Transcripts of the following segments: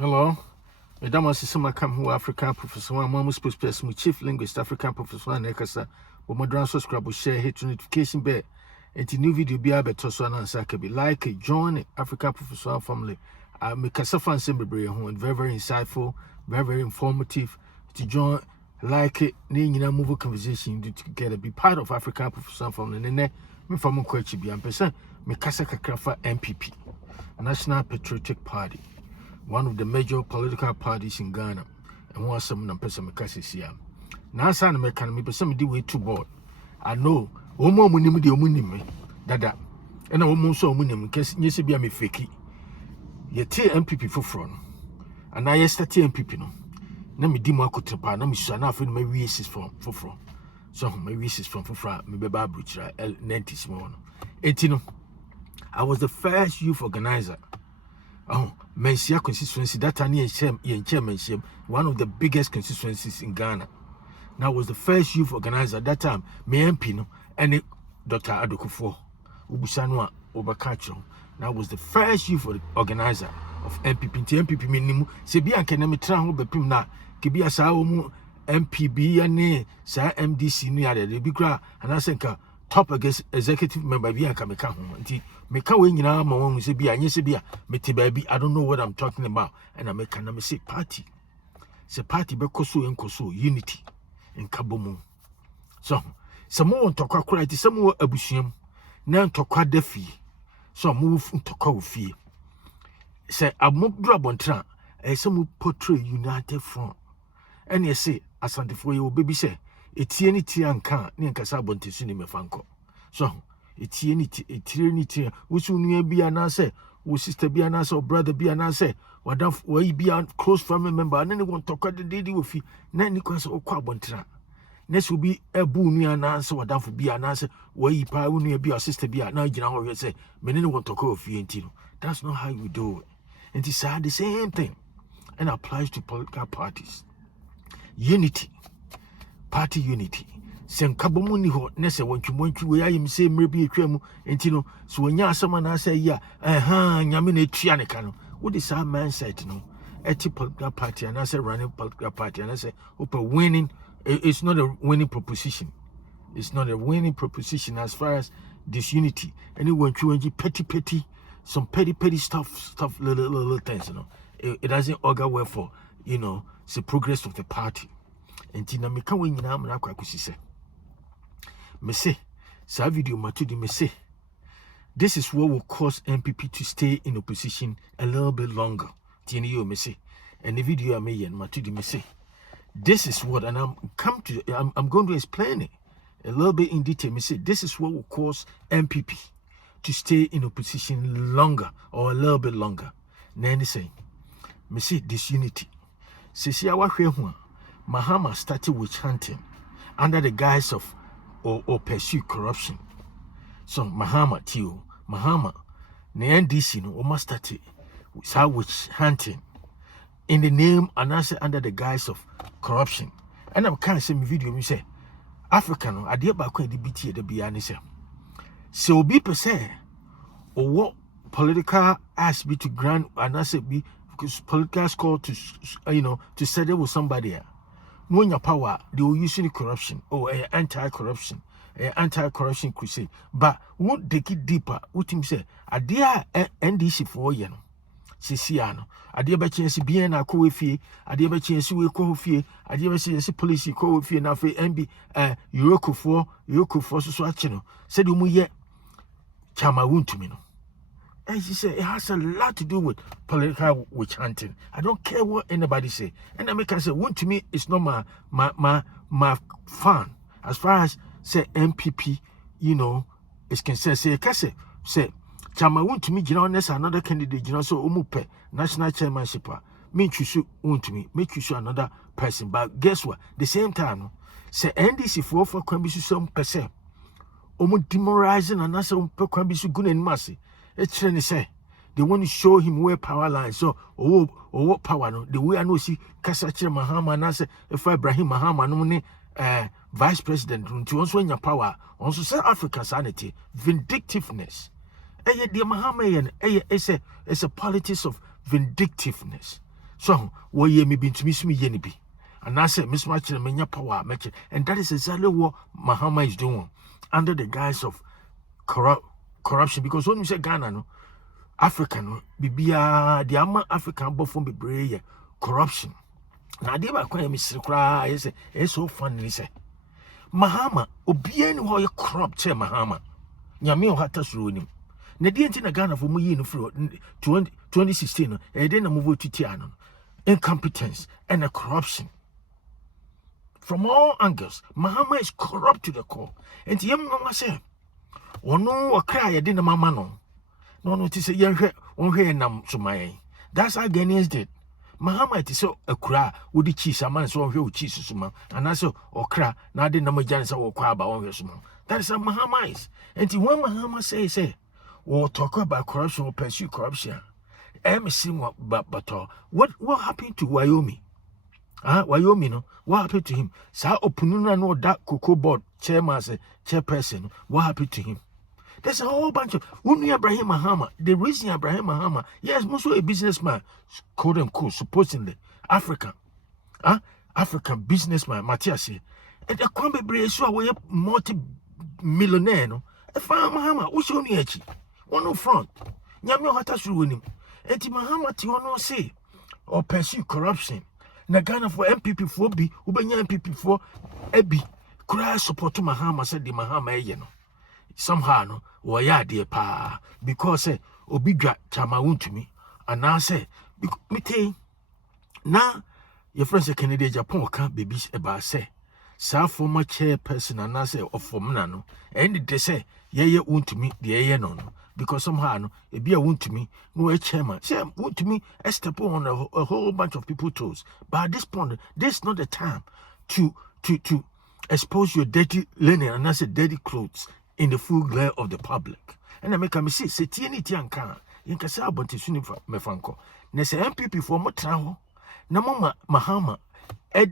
Hello. Madam Sisama come who African professor, one more spokesperson, chief linguist, African professor, and Ekasa, or Modern subscribe, share, hit notification bear, and new video be able to so and Sakabi. Like, join African professor family. I make a fan symbol, and very insightful, very informative. To join, like it, move conversation together, be part of African professor family, and then me from Kochi be and person, me Kasaka Krafa NPP, National Patriotic Party. One of the major political parties in Ghana, and one some person Mekasi here. Now, son, American, me person do way too bored. I know, Omo Munim de Omunim, Dada, and I almost saw Munim, case yes, be a me fakey. Ye tear NPP-foᴐ, and I yesterday NPP no. Nami Dima Kutapa, Nami Sana for my wishes from foᴐ. So my wishes from foᴐ, me Baba Butcher, Nentis Mono. Etino, I was the first youth organizer. Oh, Mensia constituency, that chairmanship, one of the biggest constituencies in Ghana. Now was the first youth organizer at that time, me MP, and Dr. Adokufo, Ubusanwa, Obakacho. Now was the first youth organizer of NPP. NPP minimum, Sebia can name Tran Bepimna, Kibia Saomu, MPB, and Sa MDC near the Bigra, and I think top against executive member via Kameka home. Meka we nyina ma won se bia nye se bia meti baby I don't know what I'm talking about and I make na say party se party be koso enkoso unity in kabomu so some more ntokwa kura ti some more abusuam na ntokwa dafi so mo ntokwa ofie se amodro bontra some portray united front and you say asantefo ye obebi se etie ni tie anka ne nkasa bontesu ni mefanko so etire wusu nua bia na say wo sister bia na say or brother bia na say wadaf we bia close family member na ne won tokwa de wo fi na ni kwa say okwa abontra na so bi ebu nua na say wadaf bia na say we pa wo nua bia sister bia na gina ho say me ne won tokwa ofi enti no. That's not how you do it. And it's the same thing and applies to political parties. Unity, party unity. Sen kabomuni ho nese wontwumontwu we ayim se mrebi etwamu enti no so wonya asama na say ya nyame na etua ne ka no wo de sa mindset no eti political party and I say running political party and I say open winning. It's not a winning proposition. It's not a winning proposition as far as disunity. Anyone petty some petty stuff little things, you know. It doesn't augur well for, the progress of the party. And tina me kan we nyina amna kwa kusise me say sa video matudi me say this is what will cause NPP to stay in opposition a little bit longer. Tina you me say and the video I made matudi me say this is what, and I'm going to explain it a little bit in detail. Me say this is what will cause NPP to stay in opposition longer or a little bit longer. Nani say me say disunity. Sisi awahwe ho Mahama started witch hunting under the guise of or pursue corruption. So Mahama the NDC no almost started witch hunting in the name and also under the guise of corruption. And I'm kind of saying video me say African no ade ba kwa DBT the bia ne say so be per se or what political ask be to grant and I say be because political score to to settle with somebody. When your power, they will use corruption or anti-corruption, anti-corruption crusade. But what they get deeper, what him say, a dear NDC for you know, Siciano, a dear bachelor, bien a co-fee, a dear bachelor, co-fee, a dear bachelor, police co-fee, now for MB, Yoko for Swatchino, said you yet, Chama wound to me. And she said it has a lot to do with political witch hunting. I don't care what anybody say. And America say, "One to me, it's not my fun." As far as say NPP, is concerned. Say, Chama want to me, another candidate, so umupe national chairmanship. Me choose want to me, make you show another person. But guess what? The same time, say NDC for can be some percent. Demoralizing and that's can be so good and massy. It's say they want to show him where power lies. So what power no the way I know see Kasachir Mahama and I say if Ibrahim Mahama no vice president to also in your power also South African sanity vindictiveness. The Mahama it's a politics of vindictiveness. So what ye me be to miss me yenibi. And I said, Miss Match menya power, and that is exactly what Mahama is doing under the guise of corruption. Because when we say Ghana, no, African, Bibia, the Ama African buffoon be brave corruption. Now, they were quite Mr. Cry, it's so funny. Say, Mahama, Obian, who you corrupt, Mahama. Yamil Hatas ruining. Nadian in Ghana for me in 2016, and then a move to Tiano. Incompetence and a corruption. From all angles, Mahama is corrupt to the core. And the young mama said, "Oh no, a cry, I didn't mamma no. No, no, it is a young hair, one hair nam to my. That's how Ghanaians did. Mahama is so a cry, would the cheese a man so who cheeses man, and also or cry, now didn't know Janus or cry about your small. That is how Mahama is. And the one Mahama say, or talk about corruption or pursue corruption. I'm seeing what happened to Wyoming? Wyoming, no? What happened to him? Sa Opununa no that cocoa board chairperson. What happened to him? There's a whole bunch of Ibrahim Mahama. The reason Ibrahim Mahama, yes, also a businessman, quote unquote, supposedly African businessman, Matthias. And the Kwame Bre so a multi-millionaire, no? A farm Mahama, who's only echi? One no front. Nyamio Hatas ruining. And Mahama Tiono say or pursue corruption. Na Ghana for NPP-foᴐ bi ubenya NPP-foᴐ ebi kura support to Mahama said the Mahama no somehow no waya de pa because obi dwa chama wuntumi and now say me na your friends Canada Japan can babies about say sa former chairperson and I say of formna no and they say ye wuntumi the no because somehow no it be a wound to me, no a chairman. Say wound to me, a step on a whole bunch of people's toes. But at this point, this is not the time to expose your dirty linen and I say dirty clothes in the full glare of the public. And I make a mistake. Say Tiani Tianka, you can say about this me franco. Nese NPP-foᴐ mo traho. Na Mahama at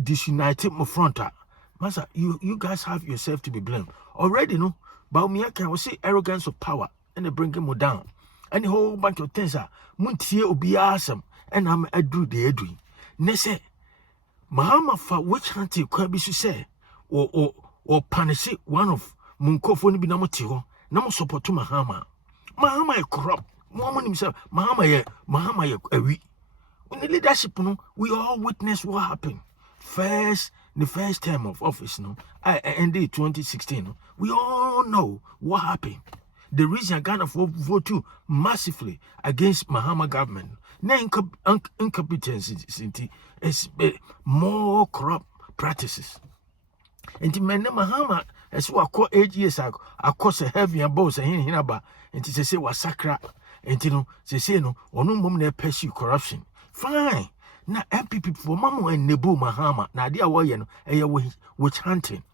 disunited mo fronta. Master, you guys have yourself to be blamed already. No, but me I can say arrogance of power. And they bring him down. And the whole bunch of things are Muntie will be awesome. And I'm a do the Edwin. Nese Mahama for which hunting could be say or punish one of Munko for Binamotio. No support to Mahama. Mahama is corrupt. Woman himself, Mahama a week. In the leadership, no, we all witness what happened. The first term of office, no, ended 2016. No, we all know what happened. The reason Ghana vote too massively against Mahama government, na incompetence is more corrupt practices. And the man Mahama, as we call 8 years ago, a heavy and boss and hinaba, and to say was sacra, and you know, they say no, or no mum they pursue corruption. Fine. Now NPP-foᴐ Mamo and Nebu Mahama, now they are warrior, witch hunting.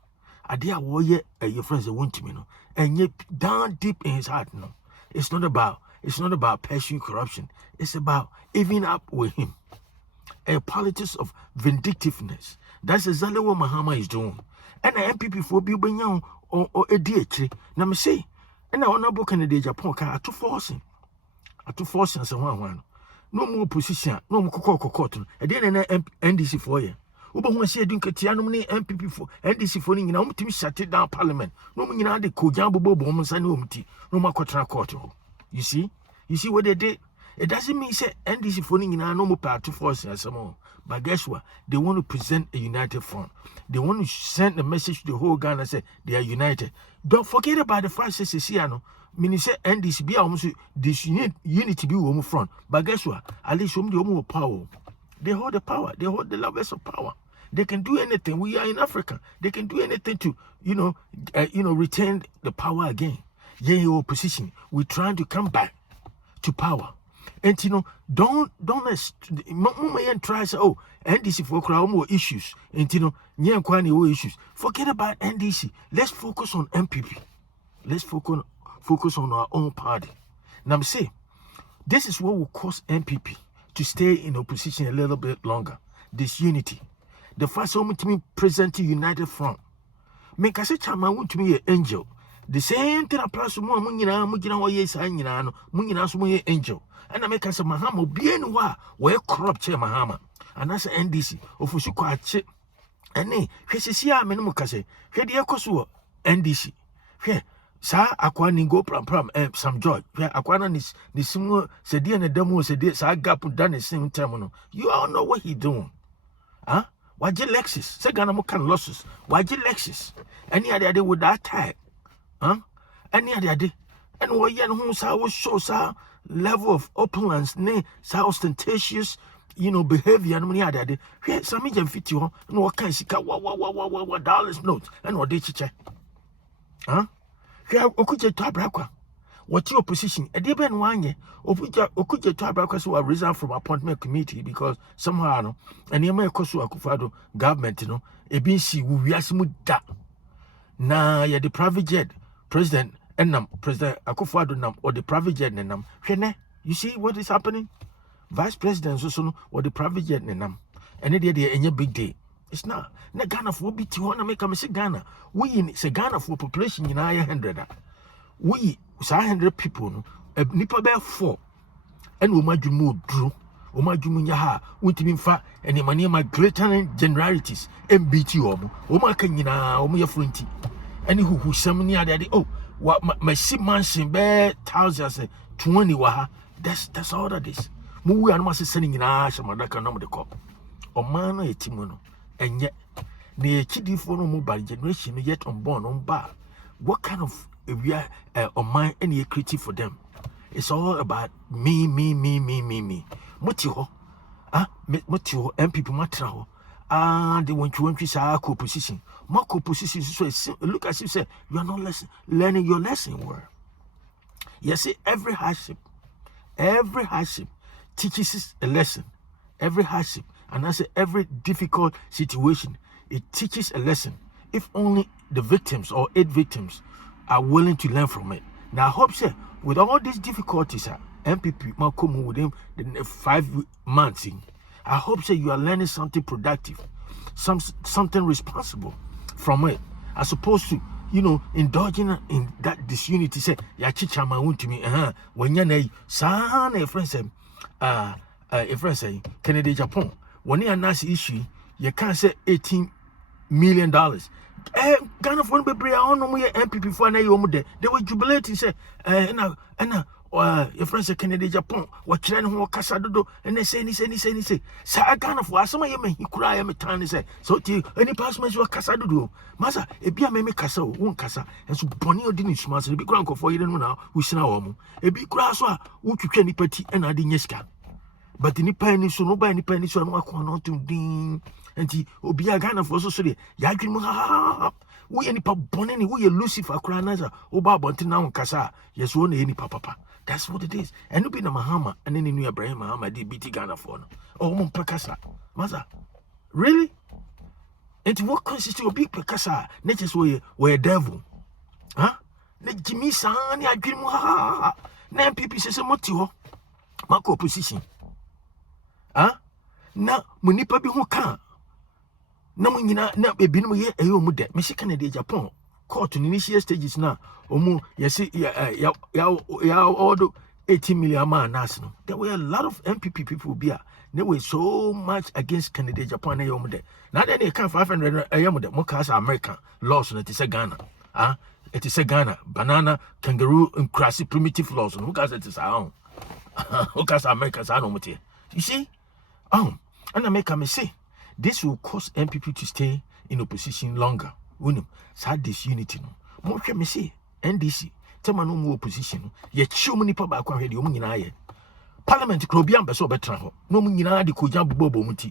Adia warrior, your friends want to me, no. And yet down deep in his heart, no. It's not about pursuing corruption. It's about even up with him. A politics of vindictiveness. That's exactly what Mahama is doing. And the NPP-foᴐ be young or a DH. Now me say, and I want to book in the Japan car to forcing as a one. No more position, no more cocoa. And then NDC for you. Uba who said you could NPP-foᴐ NDC-foᴐ in Umti shut it down parliament. No meaning I de Kojambo Bombs and Umti, no more Cotra. You see what they did? It doesn't mean say NDC-foᴐ in our normal part to force and some more. But guess what? They want to present a united front. They want to send a message to the whole Ghana and say they are united. Don't forget about the fact that Siciano, meaning say NDC be almost this unity be home front. But guess what? At least the home power. They hold the power. They hold the levels of power. They can do anything. We are in Africa. They can do anything to, retain the power again. Yeah, opposition. We're trying to come back to power. And don't try to say, oh, NDC for more issues. And issues. Forget about NDC. Let's focus on MPP. Let's focus on our own party. Now I'm saying, this is what will cause MPP to stay in opposition a little bit longer. Disunity. The first moment to me present a united front. Make I say chama want to me an angel. The same thing applies to more mungina or yes, I know, mungina sumo angel. And I make us a Mahama bien where corrupt chair Mahama. And that's NDC of Usuka chip. And nay, Hesia Menumukase, Hedia Kosu NDC. Here, Sa Aquani go pram some joy. Where Aquana is the similar Sedi and the demo said this, I got put down the same terminal. You all know what he doing. Huh? Why Lexus? Segana Mokan losses. Why Lexus? Any other with that tag? Huh? Any other day? And what yan who was show sa level of opulence, nay, sa ostentatious, behavior, and many other day. Here, some medium fit you, and what kind of dollars note, and what did you check? Huh? Here, Okuja Tabrakwa. What your position? A dear Ben one year, Okuja Tabrakwas who are resigned from appointment committee because somehow, and you may cost Akufado government, ABC, we are smooth that. Now, you're the private jet. President President Akufo-Addo or the private jet nenam. You see what is happening? Vice President also or the private jet nenam. And it any big day. It's not. Na Ghana for BT wanna make a mistake Ghana. We in say Ghana for population in 100. We 100 people no. Nipa be 4. And we might do drew. We might do munyaha. We team fa and my greater generalities. MBT omo. We might kanyina. We might fronti. Any who some near that what my ship mansion bear thousands 20 waha. That's all that is. Mu and must sending in Asha Madaka number the cop. Or man a timono. And yet the kiddy for no mobile generation yet unborn on bar. What kind of area or mind any critique for them? It's all about me. Motio, Motio, NPP Matrao. They want to increase our co-position. More co-position is so look as you say, you are not learning your lesson word. You see, every hardship teaches a lesson. Every hardship, and I say every difficult situation, it teaches a lesson. If only the victims or 8 victims are willing to learn from it. Now I hope so. With all these difficulties, MPP might come within the 5 months. I hope so you are learning something productive, something responsible from it, as opposed to indulging in that disunity. Say ya chichama won't me when you nay sana a friend say Kennedy Japan when you announce issue you can't say $18 million. Ghana for be bring on no MPP for na you they were jubilating say your friends Kennedy Japan what trying who kasa dodo and they say sa Ghana for asoma ye me kura ye me tan say so ti any passment you kasa dodo masa e bia me kasa won kasa enso boni odi ni suma so be kura nkofo ye no na wo hina wo mo e bi kura so a wo twetwa ni pati na ade nyesika but ni pa ni so no ba ni pa ni so no akọ no din enti obi a Ghana for so de ya adwin mu ha we any pa boni ni we Lucifer kura na za wo ba bonti na won kasa yes wo na any papa. That's what it is. And you be the Mahama and then you President Mahama did BT Ghana for no. Oh, mon pekasa. Maza. Really? And what consists of big pekasa? Natures were a devil. Huh? Let Jimmy Sani I dream ha. Nan people says a motio. Marco position. Huh? Na munipa bi ho ka. Na munyina na ebi no ye eyo mu de. Me se Canada Japan. Court in initial stages now. Omu yesi ya order 18 million man national. There were a lot of MPP people here. They were so much against Canada, Japan, and Yomude. Now then they can't 500 Yomude, Mokas American laws on it is a Ghana. It is a Ghana, banana, kangaroo, and crassy primitive laws. Who does it is our own? Who does Americans are no. You see? And I make a mistake. This will cause MPP to stay in opposition longer. Sad disunity no. More me say NDC. Tema no more opposition. Ye show many pa ba kwa hwede omu nyina ye. Parliament kro bia mbeso betra ho. No mu nyina de koja bobo muti.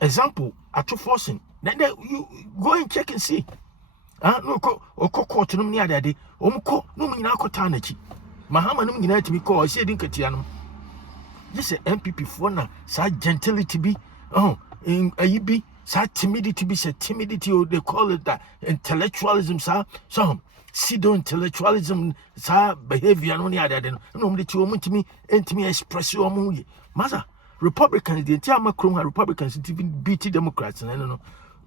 Example, atro forcing. Then you go and check and see. No ko court no ni ade. Omu ko no mu nyina akota na chi. Mahama no mu nyina timi ko o se din katia no. This NPP-foᴐ na sa gentility be in ayibi sa timidity be say timidity or they call it that intellectualism sa so pseudo intellectualism sa behavior no ni ade no me ti o mutimi entimi express o mu masa Republicans the entire Macron Republicans even beat Democrats no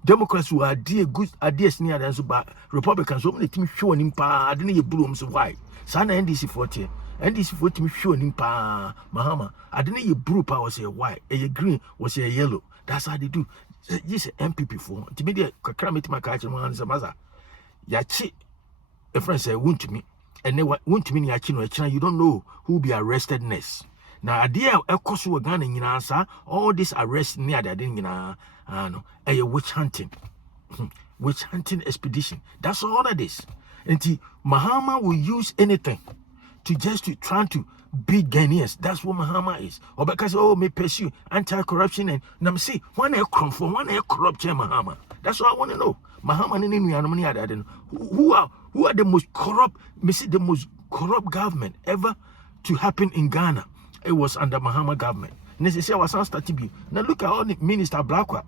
Democrats who are dear good ideas near the Zuba, Republicans only team showing him pa, I didn't brooms why. Sana NDC 40. NDC 40 me showing him pa Mahama. I didn't you brew power was a white, a green was a yellow. That's how they do. This NPP-foᴐ. To me, the crammet my catch and one is a mother. Yachi, a friend said, won't me. And they won't mean Yachino, you don't know who be arrested next. Now, idea of course we're going in answer all this arrest near the ding in a witch hunting expedition. That's all that is. And Mahama will use anything to try to beat Ghanaians. That's what Mahama is. Or because may pursue anti-corruption and now see one air from one air corruption Mahama. That's what I want to know. Mahama and who are the most corrupt, the most corrupt government ever to happen in Ghana. It was under Mahama government. Necessary was starting. Now look at all the Minister Blackwell,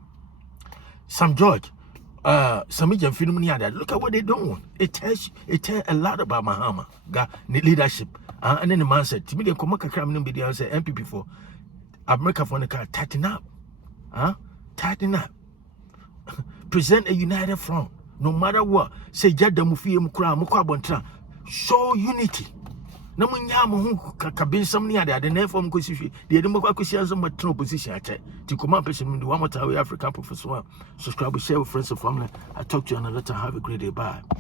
Sam George, Samijan Philomena. Look at what they don't. It tells a lot about Mahama leadership. And then the man said, "To me, the Komaka crime number there say NPP-foᴐ America for the car tighten up, tighten up. Present a united front, no matter what. Say Jada Mufi Mukra Mukabontra. Show unity." Na munyama hu kabensam ni ade na form ko sifi de edemo kwa kwisia zo matno opposition ache ti command person mu wa mota we African professor subscribe share with friends and family. I talk to you another time. Have a great day. Bye.